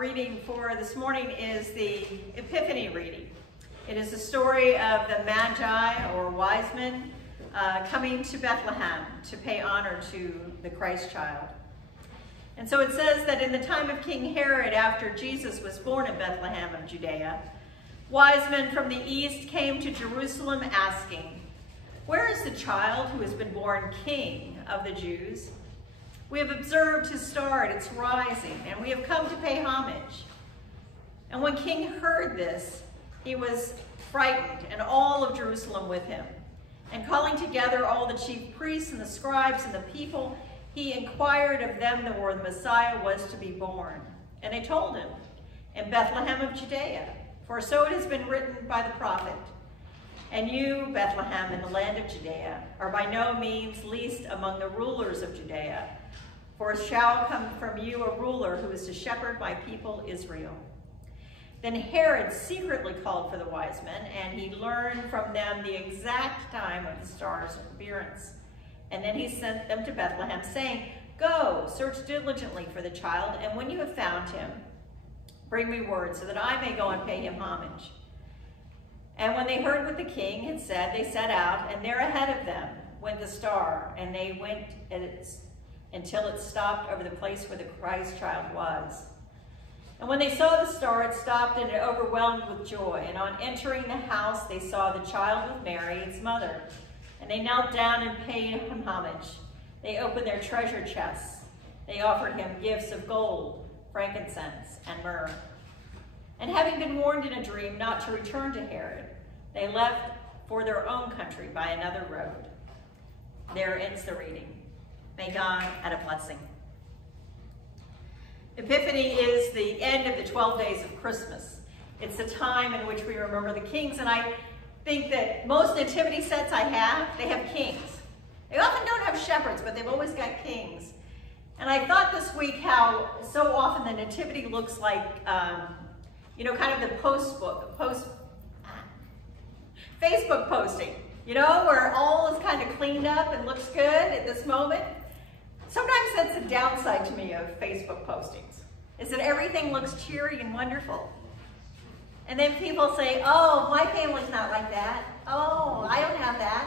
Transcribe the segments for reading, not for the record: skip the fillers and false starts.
reading for this morning is the Epiphany reading. It is the story of the Magi, or wise men, coming to Bethlehem to pay honor to the Christ child. And so it says that in the time of King Herod, after Jesus was born in Bethlehem of Judea, wise men from the east came to Jerusalem asking, "Where is the child who has been born King of the Jews? We have observed his star at its rising, and we have come to pay homage." And when King heard this, he was frightened, and all of Jerusalem with him. And calling together all the chief priests and the scribes and the people, he inquired of them where the Messiah was to be born. And they told him, "In Bethlehem of Judea, for so it has been written by the prophet. And you, Bethlehem, in the land of Judea, are by no means least among the rulers of Judea, for shall come from you a ruler who is to shepherd my people Israel." Then Herod secretly called for the wise men, and he learned from them the exact time of the star's appearance. And then he sent them to Bethlehem, saying, "Go, search diligently for the child, and when you have found him, bring me word so that I may go and pay him homage." And when they heard what the king had said, they set out, and there ahead of them went the star, and they went until it stopped over the place where the Christ child was. And when they saw the star, it stopped, and it overwhelmed with joy. And on entering the house, they saw the child with Mary, its mother. And they knelt down and paid him homage. They opened their treasure chests. They offered him gifts of gold, frankincense, and myrrh. And having been warned in a dream not to return to Herod, they left for their own country by another road. There ends the reading. May God add a blessing. Epiphany is the end of the 12 days of Christmas. It's the time in which we remember the kings, and I think that most nativity sets I have, they have kings. They often don't have shepherds, but they've always got kings. And I thought this week how so often the nativity looks like, kind of the Facebook posting, where all is kind of cleaned up and looks good at this moment. Sometimes that's the downside to me of Facebook postings, is that everything looks cheery and wonderful. And then people say, "Oh, my family's not like that. Oh, I don't have that."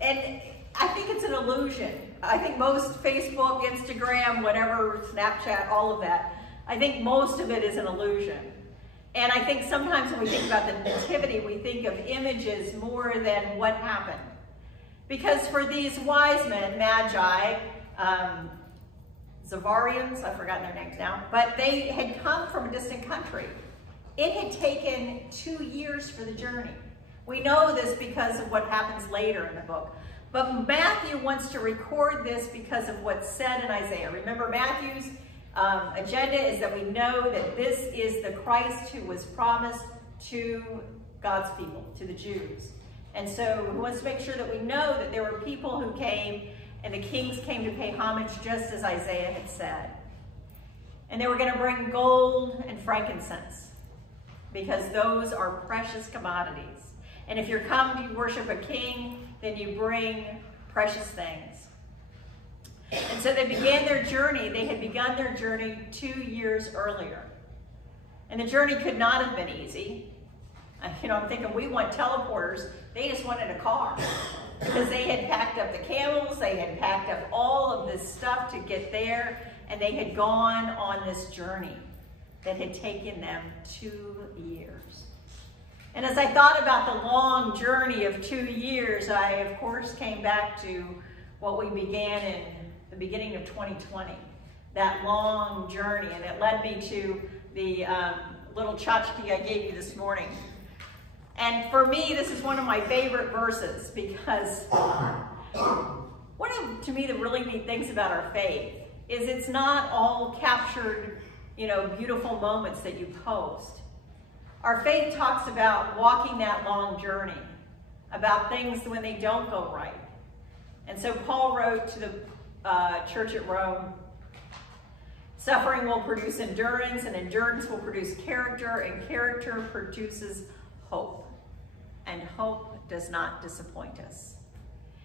And I think it's an illusion. I think most Facebook, Instagram, whatever, Snapchat, all of that, I think most of it is an illusion. And I think sometimes when we think about the nativity, we think of images more than what happened. Because for these wise men, Magi, Zavarians, I've forgotten their names now, but they had come from a distant country. It had taken 2 years for the journey. We know this because of what happens later in the book. But Matthew wants to record this because of what's said in Isaiah. Remember, Matthew's agenda is that we know that this is the Christ who was promised to God's people, to the Jews. And so he wants to make sure that we know that there were people who came, and the kings came to pay homage just as Isaiah had said. And they were going to bring gold and frankincense, because those are precious commodities. And if you're come to worship a king, then you bring precious things. And so they began their journey. They had begun their journey 2 years earlier. And the journey could not have been easy. I'm thinking, we want teleporters. They just wanted a car, because they had packed up the camels, they had packed up all of this stuff to get there, and they had gone on this journey that had taken them 2 years. And as I thought about the long journey of 2 years, I, of course, came back to what we began in the beginning of 2020, that long journey, and it led me to the little tchotchke I gave you this morning. And for me, this is one of my favorite verses, because one of, to me, the really neat things about our faith is it's not all captured, beautiful moments that you post. Our faith talks about walking that long journey, about things when they don't go right. And so Paul wrote to the church at Rome, "Suffering will produce endurance, and endurance will produce character, and character produces hope. And hope does not disappoint us."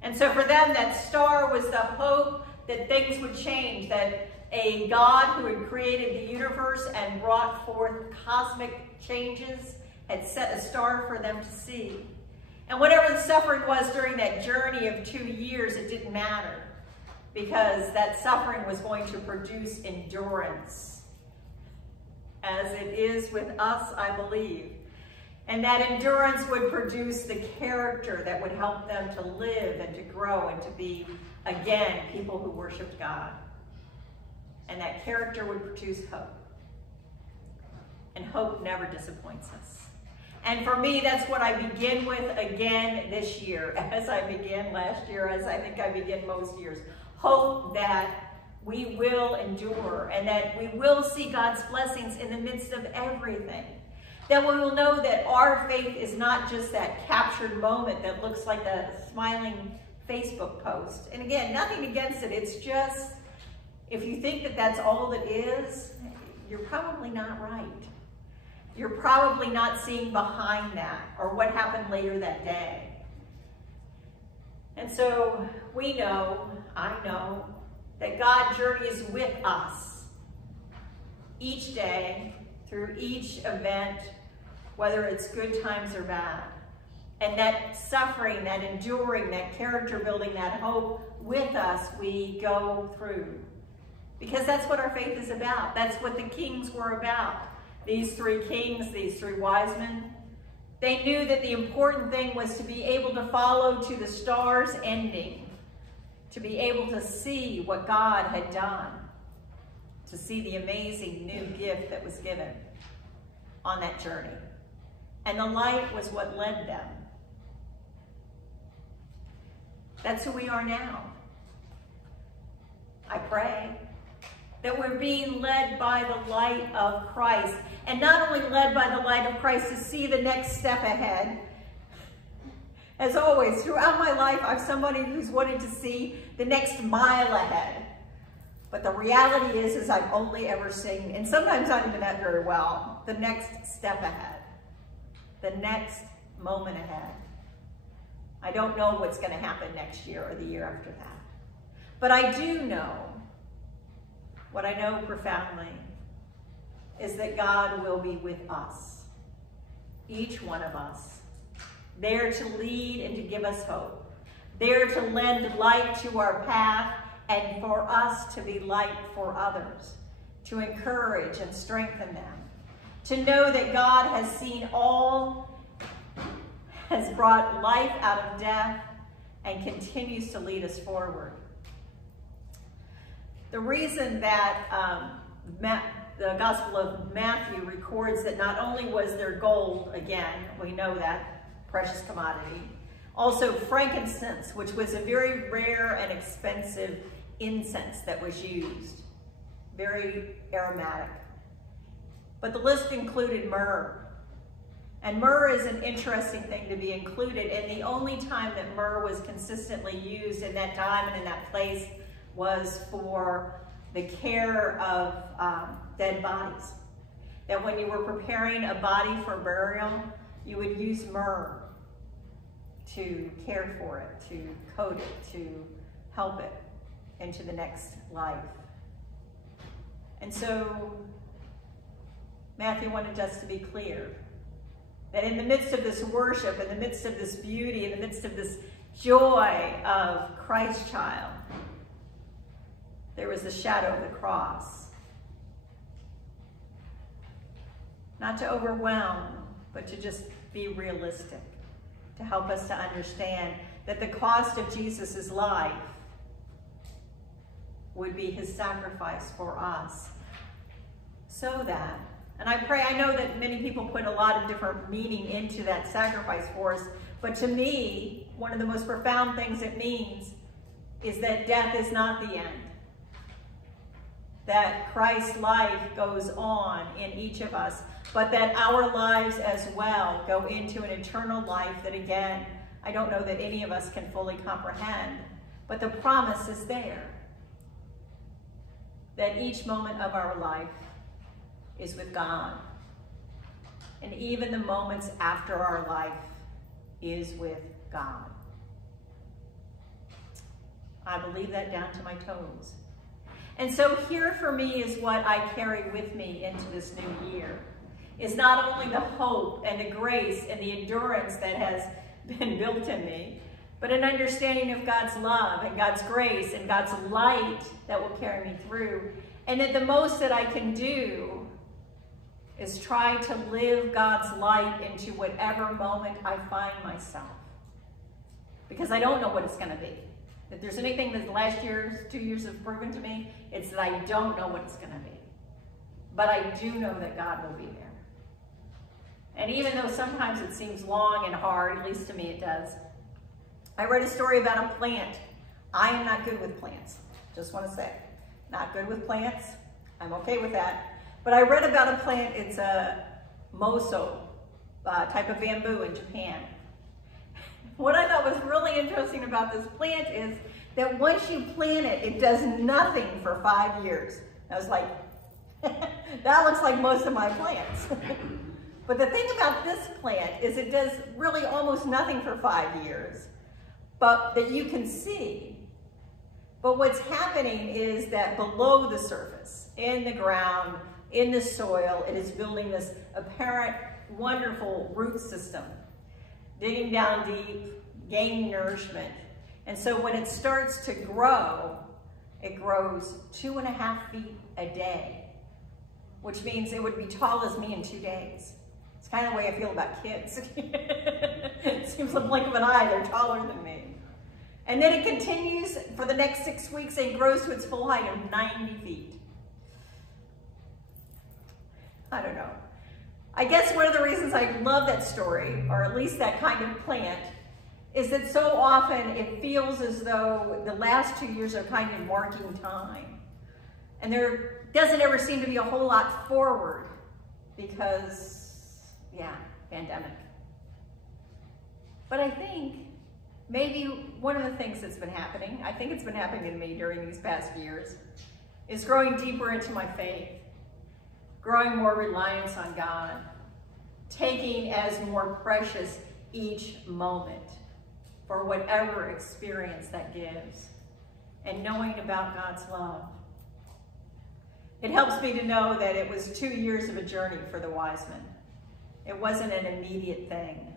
And so for them, that star was the hope that things would change, that a God who had created the universe and brought forth cosmic changes, had set a star for them to see. And whatever the suffering was during that journey of 2 years, it didn't matter, because that suffering was going to produce endurance, as it is with us, I believe. And that endurance would produce the character that would help them to live and to grow and to be, again, people who worshiped God. And that character would produce hope. And hope never disappoints us. And for me, that's what I begin with again this year, as I began last year, as I think I begin most years. Hope that we will endure and that we will see God's blessings in the midst of everything. That we will know that our faith is not just that captured moment that looks like a smiling Facebook post. And again, nothing against it. It's just, if you think that that's all it is, you're probably not right. You're probably not seeing behind that or what happened later that day. And so we know, I know, that God journeys with us each day through each event, whether it's good times or bad. And that suffering, that enduring, that character building, that hope with us, we go through. Because that's what our faith is about. That's what the kings were about. These 3 kings, these 3 wise men, they knew that the important thing was to be able to follow to the star's ending, to be able to see what God had done, to see the amazing new gift that was given on that journey. And the light was what led them. That's who we are now. I pray that we're being led by the light of Christ. And not only led by the light of Christ to see the next step ahead. As always, throughout my life, I'm somebody who's wanted to see the next mile ahead. But the reality is I've only ever seen, and sometimes not even that very well, the next step ahead. The next moment ahead. I don't know what's going to happen next year or the year after that. But I do know, what I know profoundly, is that God will be with us, each one of us, there to lead and to give us hope, there to lend light to our path and for us to be light for others, to encourage and strengthen them, to know that God has seen all, has brought life out of death and continues to lead us forward. The reason that the Gospel of Matthew records that not only was there gold, again, we know that, precious commodity, also frankincense, which was a very rare and expensive incense that was used, very aromatic. But the list included myrrh. And myrrh is an interesting thing to be included, and the only time that myrrh was consistently used in that time and in that place was for the care of dead bodies. That when you were preparing a body for burial, you would use myrrh to care for it, to coat it, to help it into the next life. And so Matthew wanted us to be clear that in the midst of this worship, in the midst of this beauty, in the midst of this joy of Christ's child, there was the shadow of the cross. Not to overwhelm, but to just be realistic, to help us to understand that the cost of Jesus' life would be his sacrifice for us. So that, and I pray, I know that many people put a lot of different meaning into that sacrifice for us, but to me, one of the most profound things it means is that death is not the end. That Christ's life goes on in each of us, but that our lives as well go into an eternal life that, again, I don't know that any of us can fully comprehend, but the promise is there. That each moment of our life is with God. And even the moments after our life is with God. I believe that down to my toes. And so here for me is what I carry with me into this new year. Is not only the hope and the grace and the endurance that has been built in me, but an understanding of God's love and God's grace and God's light that will carry me through. And that the most that I can do is try to live God's light into whatever moment I find myself. Because I don't know what it's going to be. If there's anything that the last 2 years have proven to me, it's that I don't know what it's going to be. But I do know that God will be there. And even though sometimes it seems long and hard, at least to me it does, I read a story about a plant. I am not good with plants. Just want to say, not good with plants. I'm okay with that. But I read about a plant, it's a moso type of bamboo in Japan. What I thought was really interesting about this plant is that once you plant it, it does nothing for 5 years. I was like, that looks like most of my plants. But the thing about this plant is it does really almost nothing for 5 years, but that you can see. But what's happening is that below the surface, in the ground, in the soil, it is building this apparent wonderful root system, digging down deep, gaining nourishment. And so when it starts to grow, it grows 2.5 feet a day, which means it would be tall as me in 2 days. It's kind of the way I feel about kids. It seems a blink of an eye, they're taller than me. And then it continues for the next 6 weeks and grows to its full height of 90 feet. I don't know. I guess one of the reasons I love that story, or at least that kind of plant, is that so often it feels as though the last 2 years are kind of marking time. And there doesn't ever seem to be a whole lot forward because, yeah, pandemic. But I think maybe one of the things that's been happening, I think it's been happening to me during these past years, is growing deeper into my faith, growing more reliance on God, taking as more precious each moment for whatever experience that gives, and knowing about God's love. It helps me to know that it was 2 years of a journey for the wise men. It wasn't an immediate thing.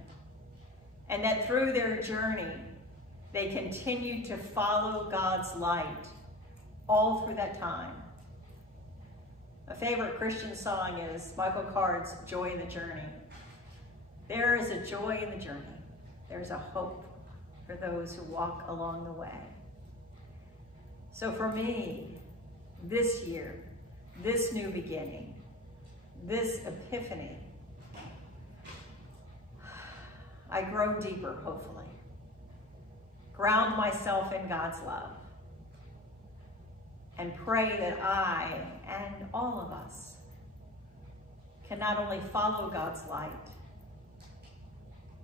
And that through their journey, they continued to follow God's light all through that time. A favorite Christian song is Michael Card's Joy in the Journey. There is a joy in the journey. There's a hope for those who walk along the way. So for me, this year, this new beginning, this epiphany, I grow deeper, hopefully. Ground myself in God's love. And pray that I and all of us can not only follow God's light,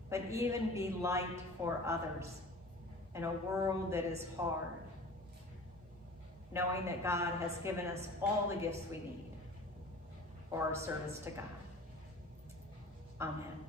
but even be light for others in a world that is hard, knowing that God has given us all the gifts we need for our service to God. Amen.